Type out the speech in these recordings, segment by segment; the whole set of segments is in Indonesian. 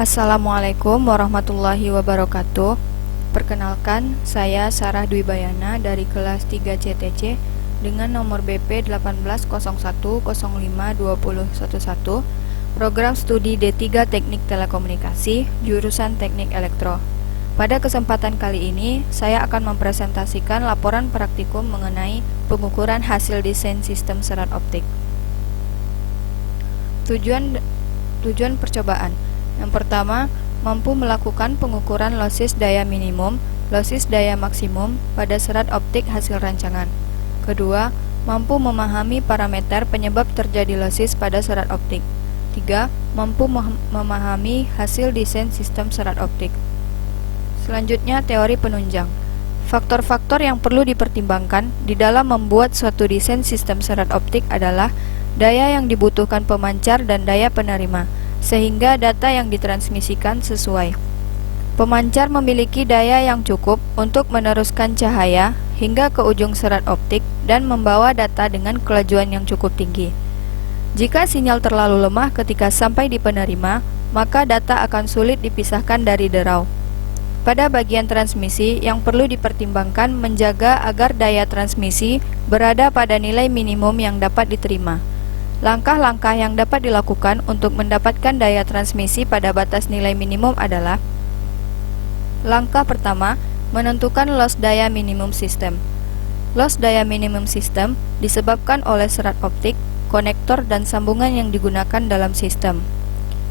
Assalamualaikum warahmatullahi wabarakatuh. Perkenalkan, saya Sarah Dwi Bayana dari kelas 3 CTC dengan nomor BP 1801052011, program studi D3 Teknik Telekomunikasi, jurusan Teknik Elektro. Pada kesempatan kali ini, saya akan mempresentasikan laporan praktikum mengenai pengukuran hasil desain sistem serat optik. Tujuan percobaan. Yang pertama, mampu melakukan pengukuran losis daya minimum, losis daya maksimum pada serat optik hasil rancangan. Kedua, mampu memahami parameter penyebab terjadi losis pada serat optik. 3. Mampu memahami hasil desain sistem serat optik. Selanjutnya, teori penunjang. Faktor-faktor yang perlu dipertimbangkan di dalam membuat suatu desain sistem serat optik adalah daya yang dibutuhkan pemancar dan daya penerima, sehingga data yang ditransmisikan sesuai. Pemancar memiliki daya yang cukup untuk meneruskan cahaya hingga ke ujung serat optik dan membawa data dengan kelajuan yang cukup tinggi. Jika sinyal terlalu lemah ketika sampai di penerima, maka data akan sulit dipisahkan dari derau. Pada bagian transmisi, yang perlu dipertimbangkan menjaga agar daya transmisi berada pada nilai minimum yang dapat diterima. Langkah-langkah yang dapat dilakukan untuk mendapatkan daya transmisi pada batas nilai minimum adalah: langkah pertama, menentukan loss daya minimum sistem. Loss daya minimum sistem disebabkan oleh serat optik, konektor, dan sambungan yang digunakan dalam sistem.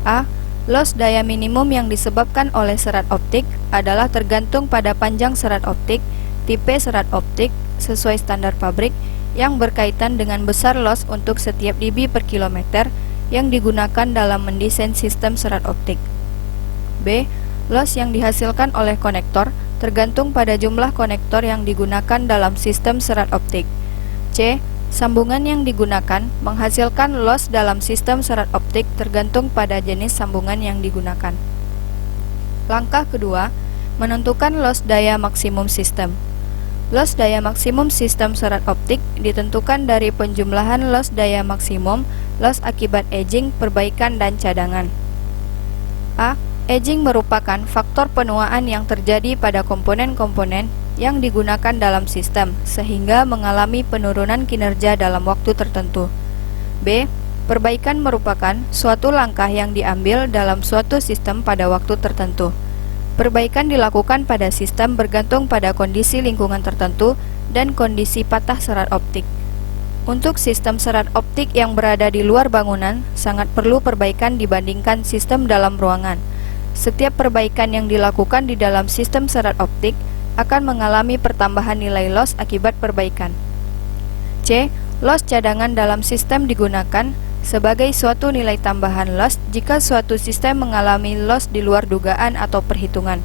A. Loss daya minimum yang disebabkan oleh serat optik adalah tergantung pada panjang serat optik, tipe serat optik, sesuai standar pabrik, yang berkaitan dengan besar loss untuk setiap dB per kilometer yang digunakan dalam mendesain sistem serat optik. B. Loss yang dihasilkan oleh konektor tergantung pada jumlah konektor yang digunakan dalam sistem serat optik. C. Sambungan yang digunakan menghasilkan loss dalam sistem serat optik tergantung pada jenis sambungan yang digunakan. Langkah kedua, menentukan loss daya maksimum sistem. Loss daya maksimum sistem serat optik ditentukan dari penjumlahan loss daya maksimum, loss akibat aging, perbaikan, dan cadangan. A. Aging merupakan faktor penuaan yang terjadi pada komponen-komponen yang digunakan dalam sistem, sehingga mengalami penurunan kinerja dalam waktu tertentu. B. Perbaikan merupakan suatu langkah yang diambil dalam suatu sistem pada waktu tertentu. Perbaikan dilakukan pada sistem bergantung pada kondisi lingkungan tertentu dan kondisi patah serat optik. Untuk sistem serat optik yang berada di luar bangunan, sangat perlu perbaikan dibandingkan sistem dalam ruangan. Setiap perbaikan yang dilakukan di dalam sistem serat optik akan mengalami pertambahan nilai loss akibat perbaikan. C. Loss cadangan dalam sistem digunakan sebagai suatu nilai tambahan loss jika suatu sistem mengalami loss di luar dugaan atau perhitungan.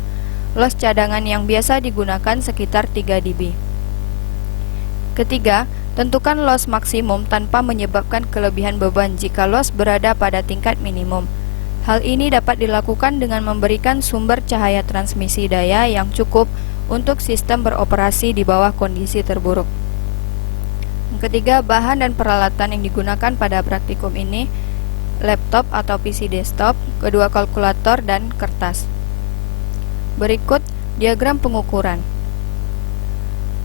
Loss cadangan yang biasa digunakan sekitar 3 dB. Ketiga, tentukan loss maksimum tanpa menyebabkan kelebihan beban jika loss berada pada tingkat minimum. Hal ini dapat dilakukan dengan memberikan sumber cahaya transmisi daya yang cukup untuk sistem beroperasi di bawah kondisi terburuk. Ketiga, bahan dan peralatan yang digunakan pada praktikum ini: laptop atau PC desktop, kedua kalkulator, dan kertas. Berikut diagram pengukuran.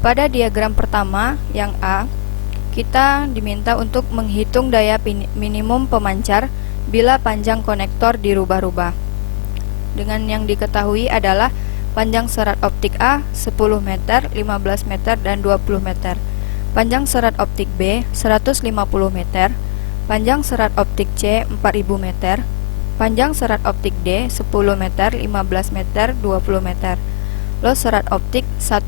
Pada diagram pertama, yang A, kita diminta untuk menghitung daya minimum pemancar bila panjang konektor dirubah-rubah. Dengan yang diketahui adalah panjang serat optik A 10 meter, 15 meter, dan 20 meter. Panjang serat optik B 150 meter, panjang serat optik C 4000 meter, panjang serat optik D 10 meter, 15 meter, 20 meter. Loss serat optik 1,5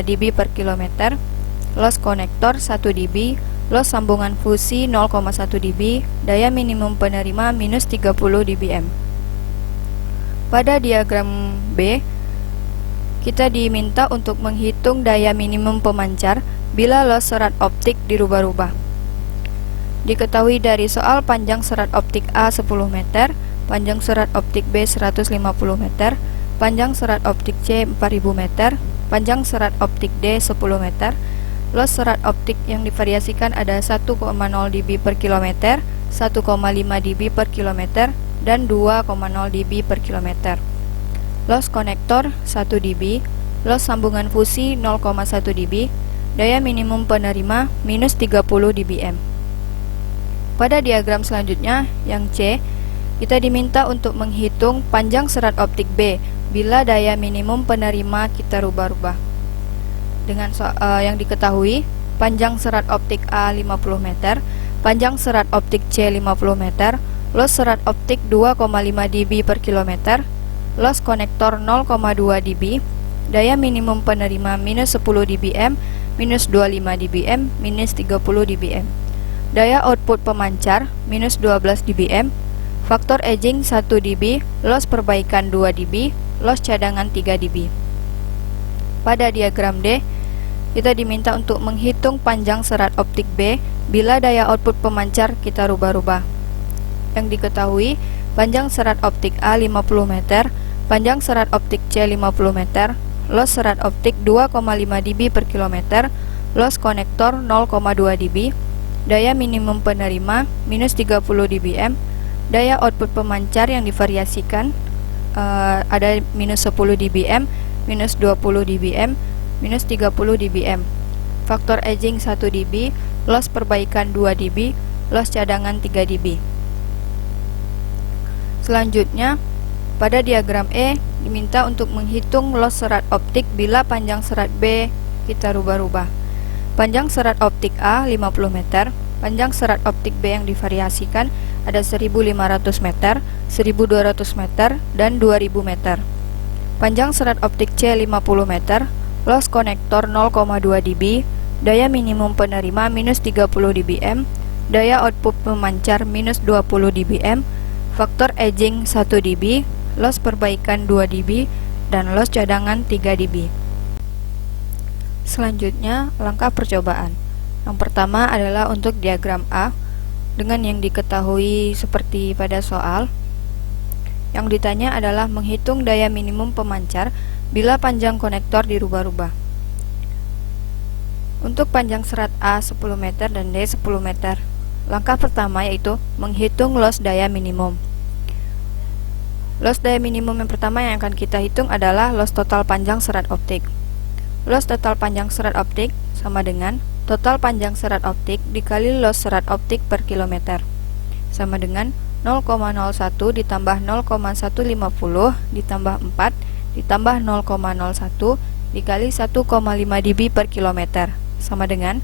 dB per kilometer, loss konektor 1 dB, loss sambungan fusi 0,1 dB, daya minimum penerima minus 30 dBm. Pada diagram B, kita diminta untuk menghitung daya minimum pemancar bila loss serat optik dirubah-rubah. Diketahui dari soal panjang serat optik A 10 meter, panjang serat optik B 150 meter, panjang serat optik C 4000 meter, panjang serat optik D 10 meter, loss serat optik yang divariasikan ada 1,0 dB per kilometer, 1,5 dB per kilometer, dan 2,0 dB per kilometer. Loss konektor 1 dB, loss sambungan fusi 0,1 dB, daya minimum penerima minus 30 dBm. Pada diagram selanjutnya, yang C, kita diminta untuk menghitung panjang serat optik B bila daya minimum penerima kita rubah-rubah. Dengan yang diketahui, panjang serat optik A 50 meter, panjang serat optik C 50 meter, loss serat optik 2,5 dB per kilometer, loss konektor 0,2 dB, daya minimum penerima minus 10 dBm, minus 25 dBm, minus 30 dBm. Daya output pemancar minus 12 dBm, faktor aging 1 dB, loss perbaikan 2 dB, loss cadangan 3 dB. Pada diagram D, kita diminta untuk menghitung panjang serat optik B bila daya output pemancar kita rubah-rubah. Yang diketahui, panjang serat optik A 50 meter, panjang serat optik C 50 meter, loss serat optik 2,5 dB per kilometer, loss konektor 0,2 dB, daya minimum penerima minus 30 dBm, daya output pemancar yang divariasikan ada minus 10 dBm, minus 20 dBm, minus 30 dBm. Faktor aging 1 dB, loss perbaikan 2 dB, loss cadangan 3 dB. Selanjutnya, pada diagram E diminta untuk menghitung loss serat optik bila panjang serat B kita rubah-rubah. Panjang serat optik A 50 meter, panjang serat optik B yang divariasikan ada 1500 meter, 1200 meter, dan 2000 meter. Panjang serat optik C 50 meter, loss konektor 0,2 dB, daya minimum penerima minus 30 dBm, daya output pemancar minus 20 dBm, faktor aging 1 dB, loss perbaikan 2 dB, dan loss cadangan 3 dB. Selanjutnya, langkah percobaan. Yang pertama adalah untuk diagram A, dengan yang diketahui seperti pada soal. Yang ditanya adalah menghitung daya minimum pemancar bila panjang konektor dirubah-rubah. Untuk panjang serat A 10 meter dan D 10 meter, langkah pertama yaitu menghitung loss daya minimum. Loss daya minimum yang pertama yang akan kita hitung adalah loss total panjang serat optik. Loss total panjang serat optik sama dengan total panjang serat optik dikali loss serat optik per kilometer, sama dengan 0,01 ditambah 0,150 ditambah 4 ditambah 0,01 dikali 1,5 dB per kilometer, sama dengan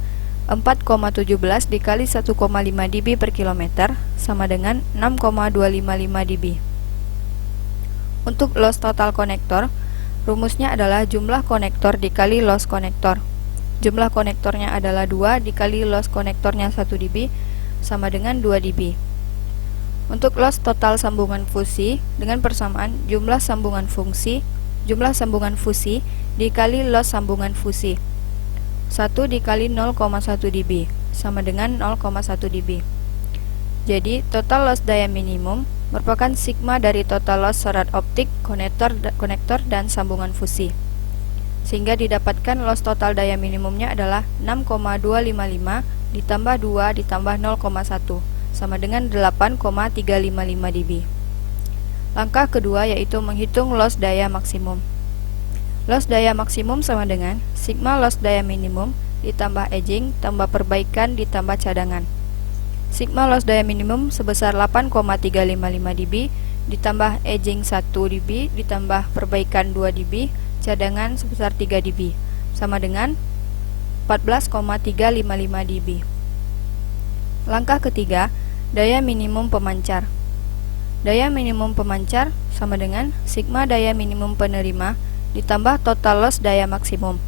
4,17 dikali 1,5 dB per kilometer, sama dengan 6,255 dB. Untuk loss total konektor, rumusnya adalah jumlah konektor dikali loss konektor. Jumlah konektornya adalah 2 dikali loss konektornya 1 dB, sama dengan 2 dB. Untuk loss total sambungan fusi dengan persamaan jumlah sambungan fusi dikali loss sambungan fusi. 1 dikali 0,1 dB sama dengan 0,1 dB. Jadi total loss daya minimum merupakan sigma dari total loss serat optik, konektor dan sambungan fusi. Sehingga didapatkan loss total daya minimumnya adalah 6,255 ditambah 2 ditambah 0,1 sama dengan 8,355 dB. Langkah kedua yaitu menghitung loss daya maksimum. Loss daya maksimum sama dengan sigma loss daya minimum ditambah aging tambah perbaikan ditambah cadangan. Sigma loss daya minimum sebesar 8,355 dB ditambah aging 1 dB ditambah perbaikan 2 dB, cadangan sebesar 3 dB, sama dengan 14,355 dB. Langkah ketiga, daya minimum pemancar. Daya minimum pemancar sama dengan sigma daya minimum penerima ditambah total loss daya maksimum.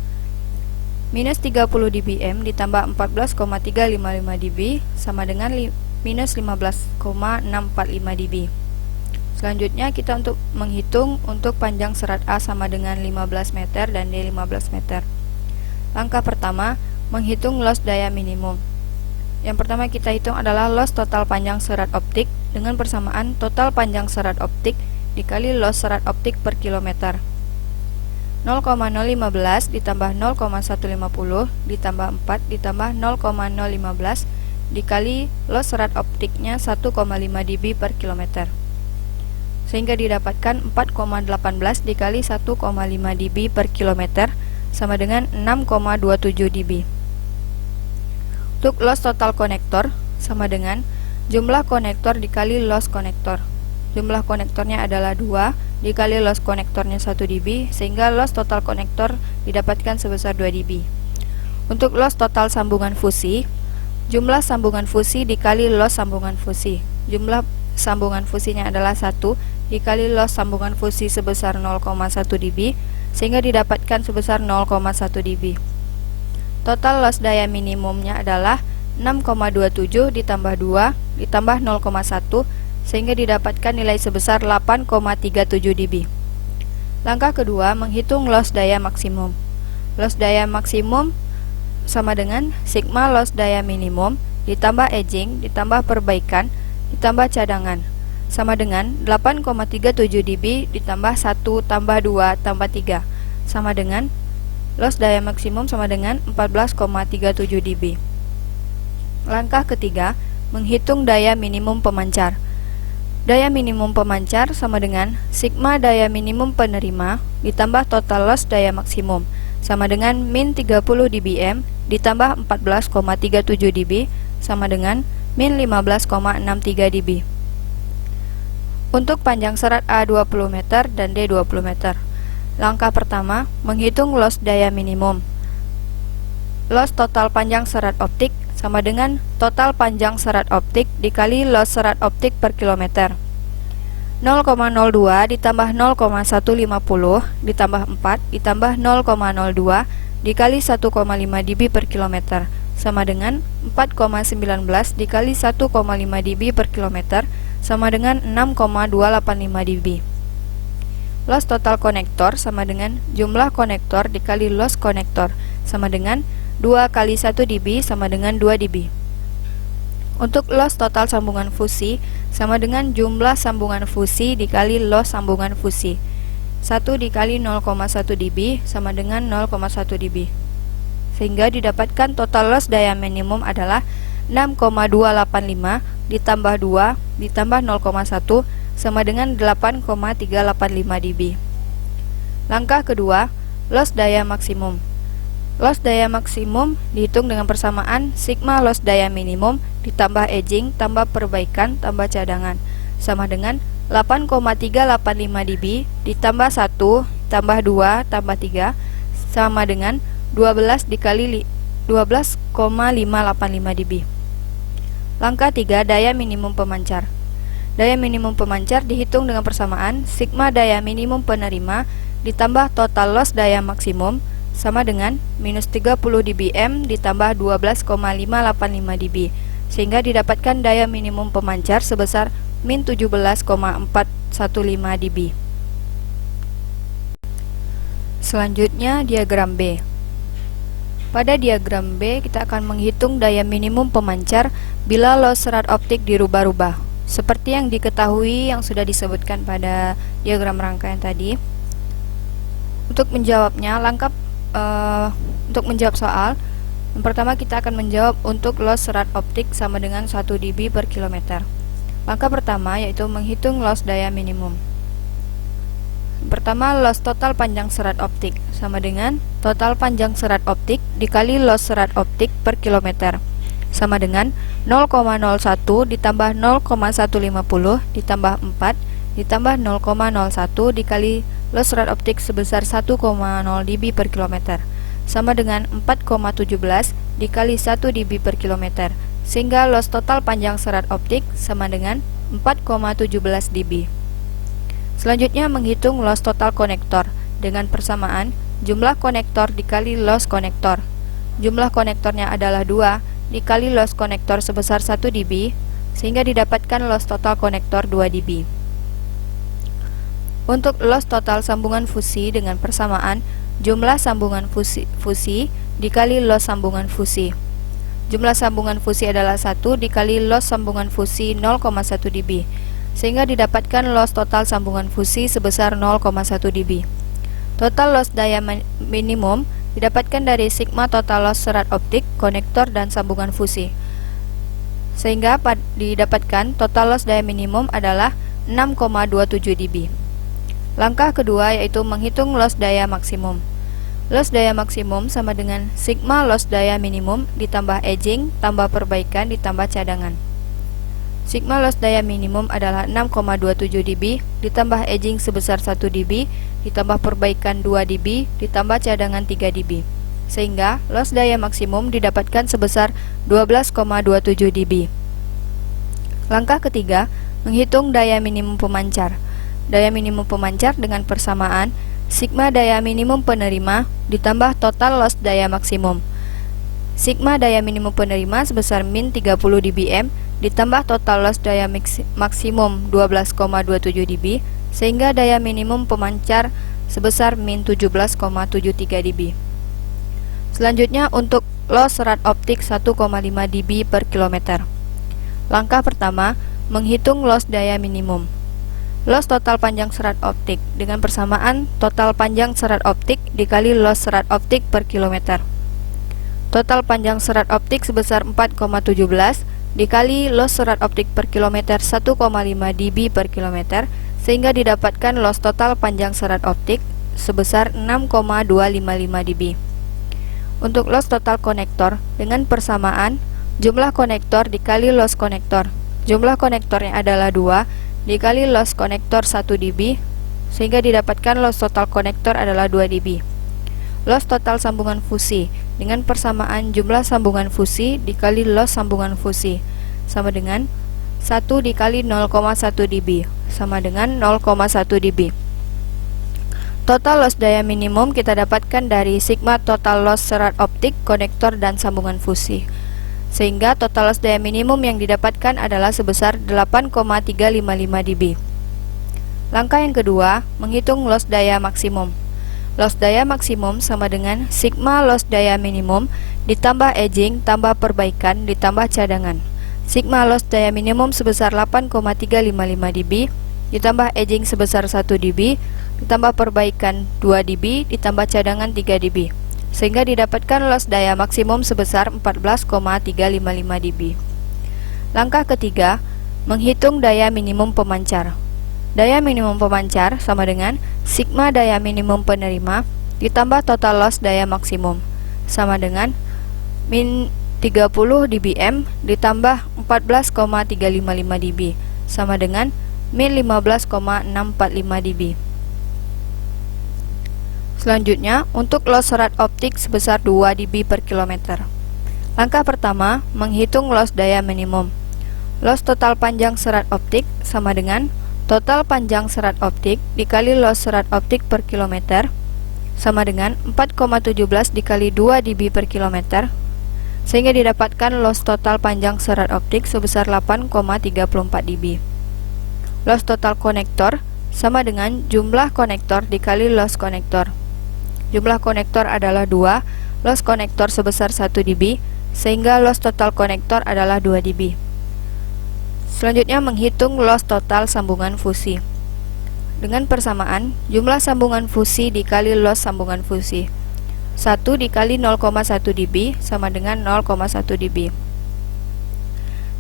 Minus 30 dBm ditambah 14,355 dB sama dengan minus 15,645 dB. Selanjutnya kita untuk menghitung untuk panjang serat A sama dengan 15 meter dan D 15 meter. Langkah pertama, menghitung loss daya minimum. Yang pertama kita hitung adalah loss total panjang serat optik dengan persamaan total panjang serat optik dikali loss serat optik per kilometer. 0,015 ditambah 0,150 ditambah 4 ditambah 0,015 dikali loss serat optiknya 1,5 dB per kilometer. sehingga didapatkan 4,18 dikali 1,5 dB per kilometer sama dengan 6,27 dB. Untuk loss total konektor sama dengan jumlah konektor dikali loss konektor. Jumlah konektornya adalah 2 dikali loss konektornya 1 dB, sehingga loss total konektor didapatkan sebesar 2 dB. Untuk loss total sambungan fusi, jumlah sambungan fusi dikali loss sambungan fusi. Jumlah sambungan fusinya adalah 1 dikali loss sambungan fusi sebesar 0,1 dB, sehingga didapatkan sebesar 0,1 dB. Total loss daya minimumnya adalah 6,27 ditambah 2 ditambah 0,1, sehingga didapatkan nilai sebesar 8,37 dB. Langkah kedua, menghitung loss daya maksimum. Loss daya maksimum sama dengan sigma loss daya minimum ditambah edging ditambah perbaikan ditambah cadangan sama dengan 8,37 dB ditambah 1 tambah 2 tambah 3 sama dengan loss daya maksimum sama dengan 14,37 dB. Langkah ketiga, menghitung daya minimum pemancar. Daya minimum pemancar sama dengan sigma daya minimum penerima ditambah total loss daya maksimum sama dengan min 30 dBm ditambah 14,37 dB sama dengan min 15,63 dB. Untuk panjang serat A 20 meter dan D 20 meter. Langkah pertama, menghitung loss daya minimum. Loss total panjang serat optik sama dengan total panjang serat optik dikali loss serat optik per kilometer. 0,02 ditambah 0,150 ditambah 4 ditambah 0,02 dikali 1,5 dB per kilometer sama dengan 4,19 dikali 1,5 dB per kilometer sama dengan 6,285 dB. Loss total konektor sama dengan jumlah konektor dikali loss konektor sama dengan 2 kali 1 dB sama dengan 2 dB. Untuk loss total sambungan fusi sama dengan jumlah sambungan fusi dikali loss sambungan fusi. 1 dikali 0,1 dB sama dengan 0,1 dB. Sehingga didapatkan total loss daya minimum adalah 6,285 ditambah 2 ditambah 0,1 sama dengan 8,385 dB. Langkah kedua, loss daya maksimum. Loss daya maksimum dihitung dengan persamaan sigma loss daya minimum ditambah edging tambah perbaikan tambah cadangan sama dengan 8,385 dB ditambah 1 tambah 2 tambah 3 sama dengan 12 dikali 12,585 dB. Langkah 3, daya minimum pemancar. Daya minimum pemancar dihitung dengan persamaan sigma daya minimum penerima ditambah total loss daya maksimum sama dengan minus 30 dBm ditambah 12,585 dB, sehingga didapatkan daya minimum pemancar sebesar min 17,415 dB. Selanjutnya diagram B. Pada diagram B kita akan menghitung daya minimum pemancar bila loss serat optik dirubah-rubah. Seperti yang diketahui yang sudah disebutkan pada diagram rangkaian tadi. Untuk menjawabnya, untuk menjawab soal, yang pertama kita akan menjawab untuk loss serat optik sama dengan 1 dB per kilometer. Langkah pertama yaitu menghitung loss daya minimum. Pertama, loss total panjang serat optik sama dengan total panjang serat optik dikali loss serat optik per kilometer sama dengan 0,01 ditambah 0,150 ditambah 4 ditambah 0,01 dikali loss serat optik sebesar 1,0 dB per kilometer sama dengan 4,17 dikali 1 dB per kilometer, sehingga loss total panjang serat optik sama dengan 4,17 dB. Selanjutnya menghitung loss total konektor dengan persamaan jumlah konektor dikali loss konektor. Jumlah konektornya adalah 2 dikali loss konektor sebesar 1 dB, sehingga didapatkan loss total konektor 2 dB. Untuk loss total sambungan fusi dengan persamaan jumlah sambungan fusi dikali loss sambungan fusi. Jumlah sambungan fusi adalah 1 dikali loss sambungan fusi 0,1 dB, sehingga didapatkan loss total sambungan fusi sebesar 0,1 dB. Total loss daya minimum didapatkan dari sigma total loss serat optik, konektor, dan sambungan fusi. Sehingga didapatkan total loss daya minimum adalah 6,27 dB. Langkah kedua yaitu menghitung loss daya maksimum. Loss daya maksimum sama dengan sigma loss daya minimum ditambah edging tambah perbaikan ditambah cadangan. Sigma loss daya minimum adalah 6,27 dB ditambah edging sebesar 1 dB ditambah perbaikan 2 dB ditambah cadangan 3 dB. Sehingga loss daya maksimum didapatkan sebesar 12,27 dB. Langkah ketiga, menghitung daya minimum pemancar. Daya minimum pemancar dengan persamaan sigma daya minimum penerima ditambah total loss daya maksimum. Sigma daya minimum penerima sebesar min 30 dBm ditambah total loss daya maksimum 12,27 dB sehingga daya minimum pemancar sebesar min 17,73 dB. Selanjutnya untuk loss serat optik 1,5 dB per kilometer. Langkah pertama, menghitung loss daya minimum. Loss total panjang serat optik dengan persamaan total panjang serat optik dikali loss serat optik per kilometer. Total panjang serat optik sebesar 4,17 dikali loss serat optik per kilometer 1,5 dB per kilometer sehingga didapatkan loss total panjang serat optik sebesar 6,255 dB. Untuk loss total konektor dengan persamaan jumlah konektor dikali loss konektor. Jumlah konektornya adalah 2 dikali loss konektor 1 dB sehingga didapatkan loss total konektor adalah 2 dB. Loss total sambungan fusi dengan persamaan jumlah sambungan fusi dikali loss sambungan fusi sama dengan 1 dikali 0,1 dB sama dengan 0,1 dB. Total loss daya minimum kita dapatkan dari sigma total loss serat optik, konektor, dan sambungan fusi. Sehingga total loss daya minimum yang didapatkan adalah sebesar 8,355 dB. Langkah yang kedua, menghitung loss daya maksimum. Loss daya maksimum sama dengan sigma loss daya minimum ditambah edging tambah perbaikan ditambah cadangan. Sigma loss daya minimum sebesar 8,355 dB ditambah edging sebesar 1 dB ditambah perbaikan 2 dB ditambah cadangan 3 dB sehingga didapatkan loss daya maksimum sebesar 14,355 dB. Langkah ketiga, menghitung daya minimum pemancar. Daya minimum pemancar sama dengan sigma daya minimum penerima ditambah total loss daya maksimum sama dengan min 30 dBm ditambah 14,355 dB sama dengan min 15,645 dB. Selanjutnya, untuk loss serat optik sebesar 2 dB per kilometer. Langkah pertama, menghitung loss daya minimum. Loss total panjang serat optik sama dengan total panjang serat optik dikali loss serat optik per kilometer sama dengan 4,17 dikali 2 dB per kilometer sehingga didapatkan loss total panjang serat optik sebesar 8,34 dB. Loss total konektor sama dengan jumlah konektor dikali loss konektor. Jumlah konektor adalah 2, loss konektor sebesar 1 dB sehingga loss total konektor adalah 2 dB. Selanjutnya menghitung loss total sambungan fusi. Dengan persamaan jumlah sambungan fusi dikali loss sambungan fusi. 1 dikali 0,1 dB sama dengan 0,1 dB.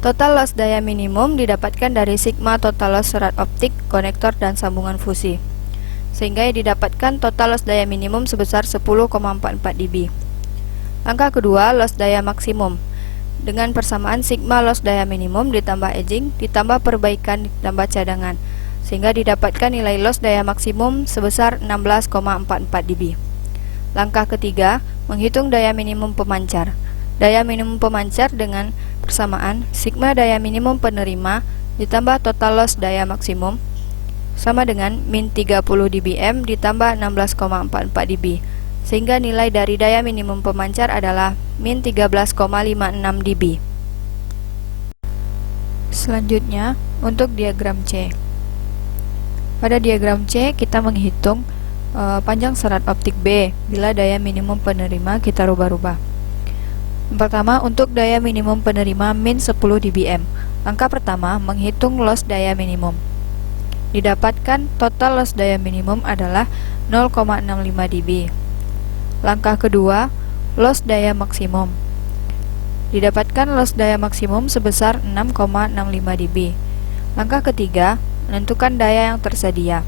Total loss daya minimum didapatkan dari sigma total loss serat optik, konektor, dan sambungan fusi. Sehingga didapatkan total loss daya minimum sebesar 10,44 dB. Langkah kedua, loss daya maksimum. Dengan persamaan sigma loss daya minimum ditambah edging ditambah perbaikan ditambah cadangan sehingga didapatkan nilai loss daya maksimum sebesar 16,44 dB. Langkah ketiga, menghitung daya minimum pemancar. Daya minimum pemancar dengan persamaan sigma daya minimum penerima ditambah total loss daya maksimum sama dengan min 30 dBm ditambah 16,44 dB sehingga nilai dari daya minimum pemancar adalah min 13,56 dB. Selanjutnya, untuk diagram C. Pada diagram C, kita menghitung panjang serat optik B bila daya minimum penerima kita rubah-rubah. Yang pertama, untuk daya minimum penerima min 10 dBm. Langkah pertama, menghitung loss daya minimum. Didapatkan total loss daya minimum adalah 0,65 dB. Langkah kedua, loss daya maksimum. Didapatkan loss daya maksimum sebesar 6,65 dB. Langkah ketiga, menentukan daya yang tersedia.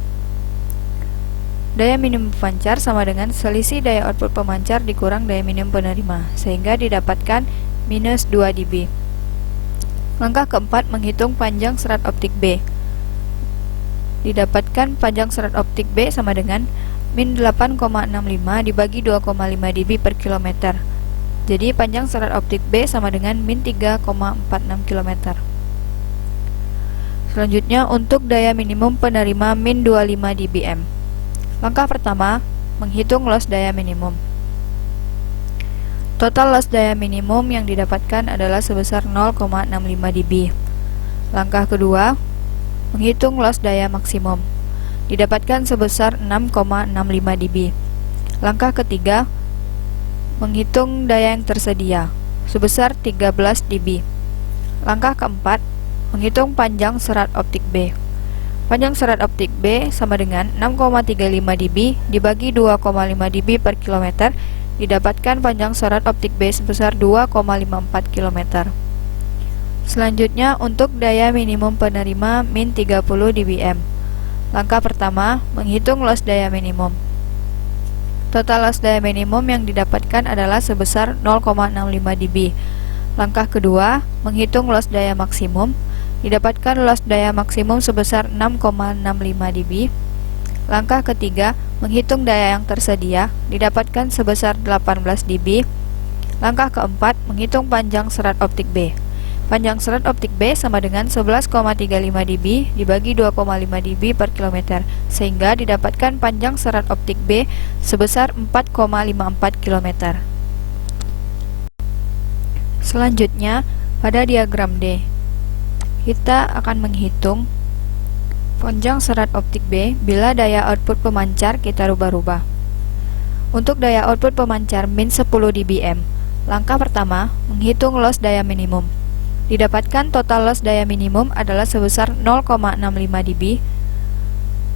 Daya minimum pemancar sama dengan selisih daya output pemancar dikurang daya minimum penerima, sehingga didapatkan minus 2 dB. Langkah keempat, menghitung panjang serat optik B. Didapatkan panjang serat optik B sama dengan min 8,65 dibagi 2,5 dB per kilometer. Jadi panjang serat optik B sama dengan min 3,46 km. Selanjutnya untuk daya minimum penerima min 25 dBm. Langkah pertama, menghitung loss daya minimum. Total loss daya minimum yang didapatkan adalah sebesar 0,65 dB. Langkah kedua, menghitung loss daya maksimum. Didapatkan sebesar 6,65 dB. Langkah ketiga, menghitung daya yang tersedia sebesar 13 dB. Langkah keempat, menghitung panjang serat optik B. Panjang serat optik B sama dengan 6,35 dB dibagi 2,5 dB per kilometer, didapatkan panjang serat optik B sebesar 2,54 km. Selanjutnya untuk daya minimum penerima min 30 dBm. Langkah pertama, menghitung loss daya minimum. Total loss daya minimum yang didapatkan adalah sebesar 0,65 dB. Langkah kedua, menghitung loss daya maksimum. Didapatkan loss daya maksimum sebesar 6,65 dB. Langkah ketiga, menghitung daya yang tersedia. Didapatkan sebesar 18 dB. Langkah keempat, menghitung panjang serat optik B. Panjang serat optik B sama dengan 11,35 dB dibagi 2,5 dB per kilometer, sehingga didapatkan panjang serat optik B sebesar 4,54 km. Selanjutnya, pada diagram D, kita akan menghitung panjang serat optik B bila daya output pemancar kita rubah-rubah. Untuk daya output pemancar min 10 dBm. Langkah pertama, menghitung loss daya minimum. Didapatkan total loss daya minimum adalah sebesar 0,65 dB.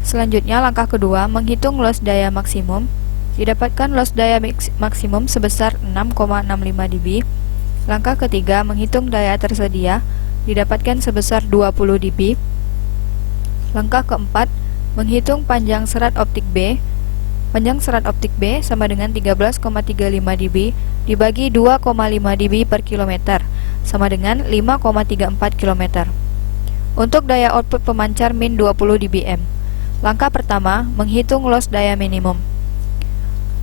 Selanjutnya langkah kedua, menghitung loss daya maksimum. Didapatkan loss daya maksimum sebesar 6,65 dB. Langkah ketiga, menghitung daya tersedia. Didapatkan sebesar 20 dB. Langkah keempat, menghitung panjang serat optik B. Panjang serat optik B sama dengan 13,35 dB dibagi 2,5 dB per kilometer, sama dengan 5,34 km. Untuk daya output pemancar min 20 dBm. Langkah pertama, menghitung loss daya minimum.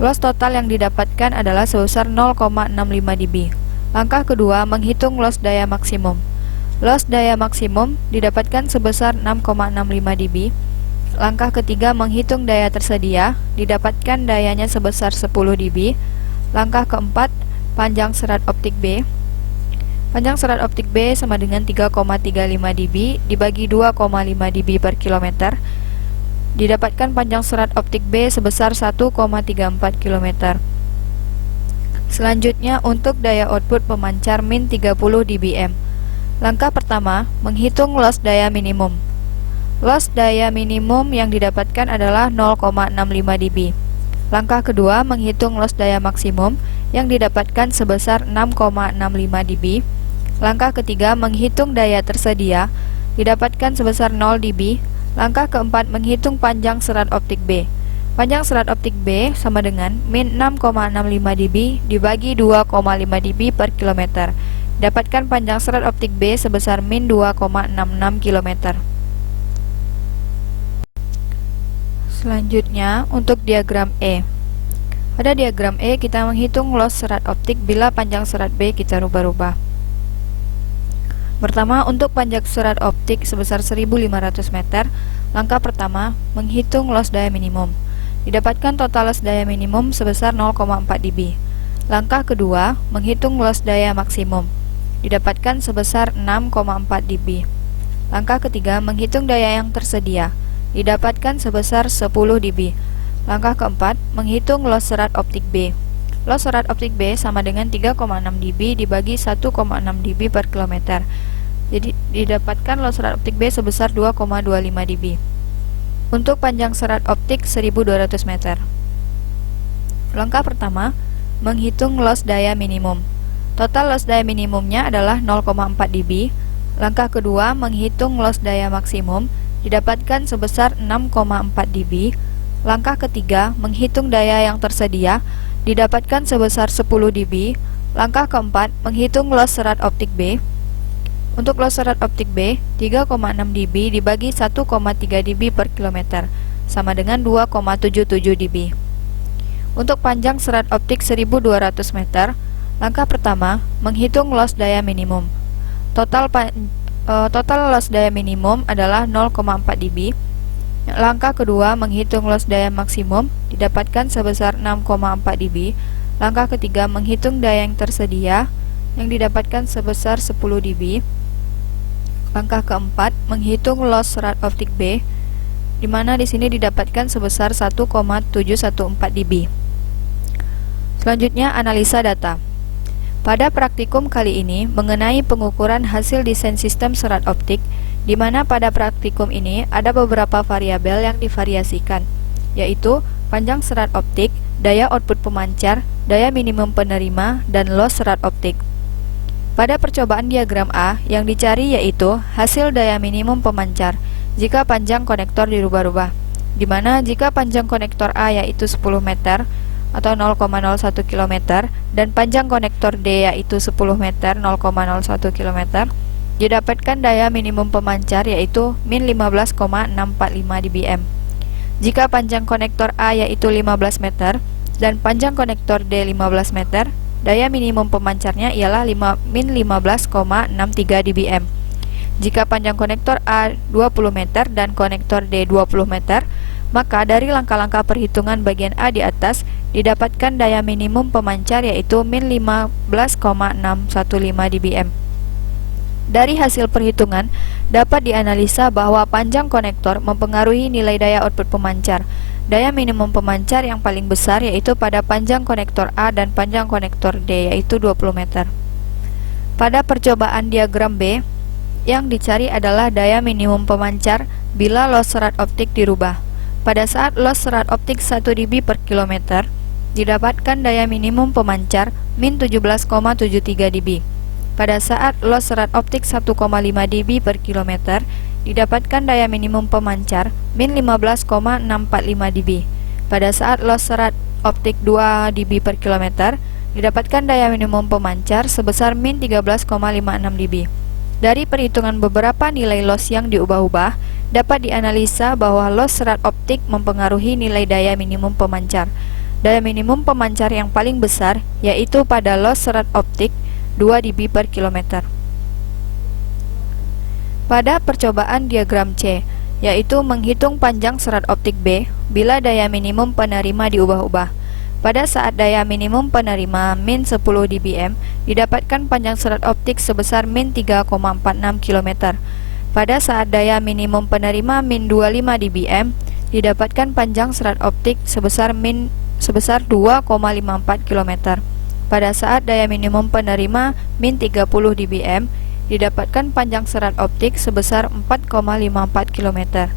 Loss total yang didapatkan adalah sebesar 0,65 dB. Langkah kedua, menghitung loss daya maksimum. Loss daya maksimum didapatkan sebesar 6,65 dB. Langkah ketiga, menghitung daya tersedia. Didapatkan dayanya sebesar 10 dB. Langkah keempat, panjang serat optik B. Panjang serat optik B sama dengan 3,35 dB dibagi 2,5 dB per kilometer. Didapatkan panjang serat optik B sebesar 1,34 km. Selanjutnya untuk daya output pemancar min 30 dBm. Langkah pertama, menghitung loss daya minimum. Loss daya minimum yang didapatkan adalah 0,65 dB. Langkah kedua, menghitung loss daya maksimum yang didapatkan sebesar 6,65 dB. Langkah ketiga, menghitung daya tersedia. Didapatkan sebesar 0 dB. Langkah keempat, menghitung panjang serat optik B. Panjang serat optik B sama dengan min 6,65 dB dibagi 2,5 dB per kilometer. Dapatkan panjang serat optik B sebesar min 2,66 km. Selanjutnya untuk diagram E. Pada diagram E kita menghitung loss serat optik bila panjang serat B kita rubah-rubah. Pertama, untuk panjang serat optik sebesar 1500 meter. Langkah pertama, menghitung loss daya minimum. Didapatkan total loss daya minimum sebesar 0,4 dB. Langkah kedua, menghitung loss daya maksimum. Didapatkan sebesar 6,4 dB. Langkah ketiga, menghitung daya yang tersedia. Didapatkan sebesar 10 dB. Langkah keempat, menghitung loss serat optik B. Loss serat optik B sama dengan 3,6 dB dibagi 1,6 dB per kilometer. Jadi didapatkan loss serat optik B sebesar 2,25 dB. Untuk panjang serat optik 1200 meter. Langkah pertama, menghitung loss daya minimum. Total loss daya minimumnya adalah 0,4 dB. Langkah kedua, menghitung loss daya maksimum. didapatkan sebesar 6,4 dB. Langkah ketiga, menghitung daya yang tersedia, didapatkan sebesar 10 dB. Langkah keempat, menghitung loss serat optik B. Untuk loss serat optik B, 3,6 dB dibagi 1,3 dB per kilometer, sama dengan 2,77 dB. Untuk panjang serat optik 1200 meter, langkah pertama, menghitung loss daya minimum. Total loss daya minimum adalah 0,4 dB. Langkah kedua, menghitung loss daya maksimum, didapatkan sebesar 6,4 dB. Langkah ketiga, menghitung daya yang tersedia, yang didapatkan sebesar 10 dB. Langkah keempat, menghitung loss serat optik B, di mana di sini didapatkan sebesar 1,714 dB. Selanjutnya, analisa data. Pada praktikum kali ini mengenai pengukuran hasil desain sistem serat optik, di mana pada praktikum ini ada beberapa variabel yang divariasikan, yaitu panjang serat optik, daya output pemancar, daya minimum penerima, dan loss serat optik. Pada percobaan diagram A, yang dicari yaitu hasil daya minimum pemancar jika panjang konektor dirubah-rubah, di mana jika panjang konektor A yaitu 10 meter atau 0,01 km dan panjang konektor D yaitu 10 meter 0,01 km, didapatkan daya minimum pemancar yaitu min 15,645 dBm. Jika panjang konektor A yaitu 15 meter dan panjang konektor D 15 meter, daya minimum pemancarnya ialah min 15,63 dBm. Jika panjang konektor A 20 meter dan konektor D 20 meter, maka dari langkah-langkah perhitungan bagian A di atas, didapatkan daya minimum pemancar yaitu min 15,615 dBm. Dari hasil perhitungan, dapat dianalisa bahwa panjang konektor mempengaruhi nilai daya output pemancar. Daya minimum pemancar yang paling besar yaitu pada panjang konektor A dan panjang konektor D yaitu 20 meter. Pada percobaan diagram B, yang dicari adalah daya minimum pemancar bila loss serat optik dirubah. Pada saat loss serat optik 1 dB per kilometer, didapatkan daya minimum pemancar min 17,73 dB. Pada saat loss serat optik 1,5 dB per kilometer, didapatkan daya minimum pemancar min 15,645 dB. Pada saat loss serat optik 2 dB per kilometer, didapatkan daya minimum pemancar sebesar min 13,56 dB. Dari perhitungan beberapa nilai loss yang diubah-ubah, dapat dianalisa bahwa loss serat optik mempengaruhi nilai daya minimum pemancar. Daya minimum pemancar yang paling besar yaitu pada loss serat optik 2 dB per kilometer. Pada percobaan diagram C, yaitu menghitung panjang serat optik B bila daya minimum penerima diubah-ubah. Pada saat daya minimum penerima min 10 dBm, didapatkan panjang serat optik sebesar min 3,46 km. Pada saat daya minimum penerima min 25 dBm, didapatkan panjang serat optik sebesar 2,54 km. Pada saat daya minimum penerima min 30 dBm, didapatkan panjang serat optik sebesar 4,54 km.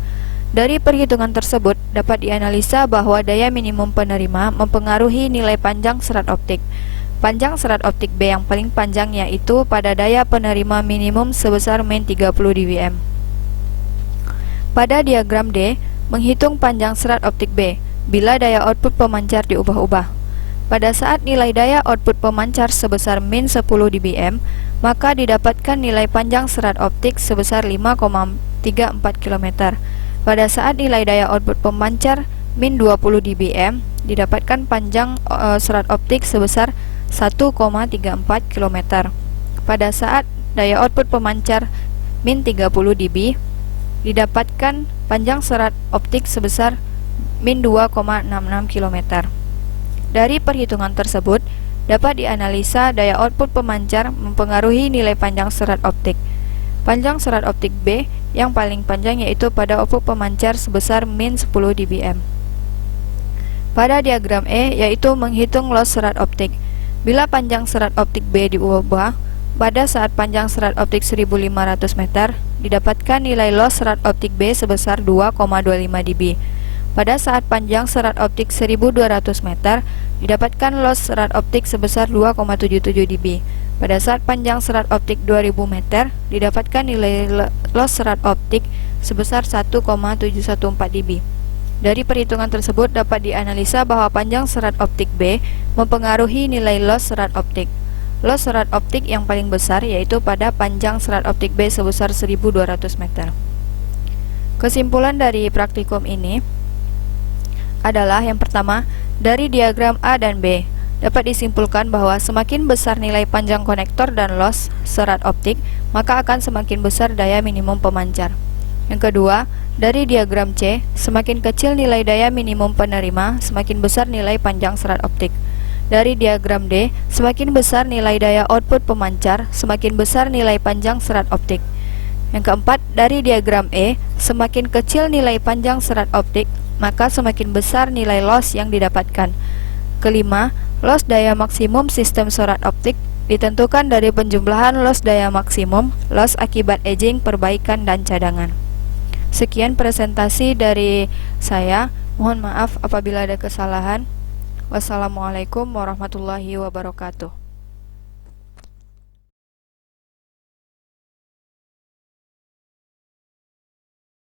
Dari perhitungan tersebut, dapat dianalisa bahwa daya minimum penerima mempengaruhi nilai panjang serat optik. Panjang serat optik B yang paling panjang yaitu pada daya penerima minimum sebesar min 30 dBm. Pada diagram D, menghitung panjang serat optik B bila daya output pemancar diubah-ubah. Pada saat nilai daya output pemancar sebesar min 10 dBm, maka didapatkan nilai panjang serat optik sebesar 5,34 km. Pada saat nilai daya output pemancar min 20 dBm, didapatkan panjang serat optik sebesar 1,34 km. Pada saat daya output pemancar min 30 dB, didapatkan panjang serat optik sebesar min 2,66 km. Dari perhitungan tersebut, dapat dianalisa daya output pemancar mempengaruhi nilai panjang serat optik. Panjang serat optik B yang paling panjang yaitu pada output pemancar sebesar min 10 dBm. Pada diagram E, yaitu menghitung loss serat optik. Bila panjang serat optik B diubah, pada saat panjang serat optik 1500 meter, didapatkan nilai loss serat optik B sebesar 2,25 dB. Pada saat panjang serat optik 1200 meter, didapatkan loss serat optik sebesar 2,77 dB. Pada saat panjang serat optik 2000 meter, didapatkan nilai loss serat optik sebesar 1,714 dB. Dari perhitungan tersebut dapat dianalisa bahwa panjang serat optik B mempengaruhi nilai loss serat optik. Loss serat optik yang paling besar yaitu pada panjang serat optik B sebesar 1200 meter. Kesimpulan dari praktikum ini adalah yang pertama, dari diagram A dan B dapat disimpulkan bahwa semakin besar nilai panjang konektor dan loss serat optik, maka akan semakin besar daya minimum pemancar. Yang kedua, dari diagram C, semakin kecil nilai daya minimum penerima, semakin besar nilai panjang serat optik. Dari diagram D, semakin besar nilai daya output pemancar, semakin besar nilai panjang serat optik. Yang keempat, dari diagram E, semakin kecil nilai panjang serat optik, maka semakin besar nilai loss yang didapatkan. Kelima, loss daya maksimum sistem serat optik ditentukan dari penjumlahan loss daya maksimum, loss akibat aging, perbaikan, dan cadangan. Sekian presentasi dari saya. Mohon maaf apabila ada kesalahan. Wassalamualaikum warahmatullahi wabarakatuh.